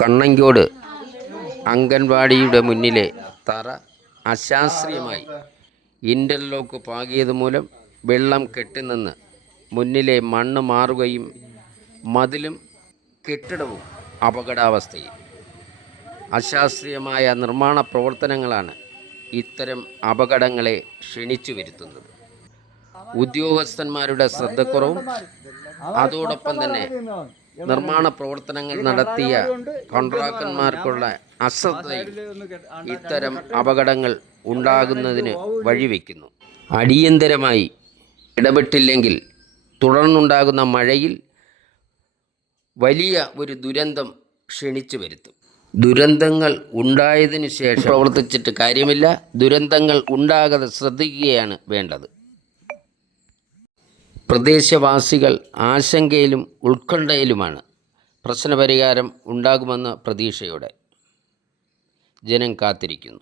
കണ്ണങ്കോട് അംഗൻവാടിയുടെ മുന്നിലെ തറ അശാസ്ത്രീയമായി ഇൻ്റർലോക്ക് പാകിയത് മൂലം വെള്ളം കെട്ടിനിന്ന് മുന്നിലെ മണ്ണ് മാറുകയും മതിലും കെട്ടിടവും അപകടാവസ്ഥയിൽ. അശാസ്ത്രീയമായ നിർമ്മാണ പ്രവർത്തനങ്ങളാണ് ഇത്തരം അപകടങ്ങളെ ക്ഷണിച്ചു വരുത്തുന്നത്. ഉദ്യോഗസ്ഥന്മാരുടെ ശ്രദ്ധക്കുറവും അതോടൊപ്പം തന്നെ നിർമ്മാണ പ്രവർത്തനങ്ങൾ നടത്തിയ കോൺട്രാക്ടർമാർക്കുള്ള അശ്രദ്ധയും ഇത്തരം അപകടങ്ങൾ ഉണ്ടാകുന്നതിന് വഴിവെക്കുന്നു. അടിയന്തരമായി ഇടപെട്ടില്ലെങ്കിൽ തുടർന്നുണ്ടാകുന്ന മഴയിൽ വലിയ ഒരു ദുരന്തം ക്ഷണിച്ചു വരുത്തും. ദുരന്തങ്ങൾ ഉണ്ടായതിനു ശേഷം പ്രവർത്തിച്ചിട്ട് കാര്യമില്ല. ദുരന്തങ്ങൾ ഉണ്ടാകാതെ ശ്രദ്ധിക്കുകയാണ് വേണ്ടത്. പ്രദേശവാസികൾ ആശങ്കയിലും ഉത്കണ്ഠയിലുമാണ്. പ്രശ്നപരിഹാരം ഉണ്ടാകുമെന്ന പ്രതീക്ഷയോടെ ജനം കാത്തിരിക്കുന്നു.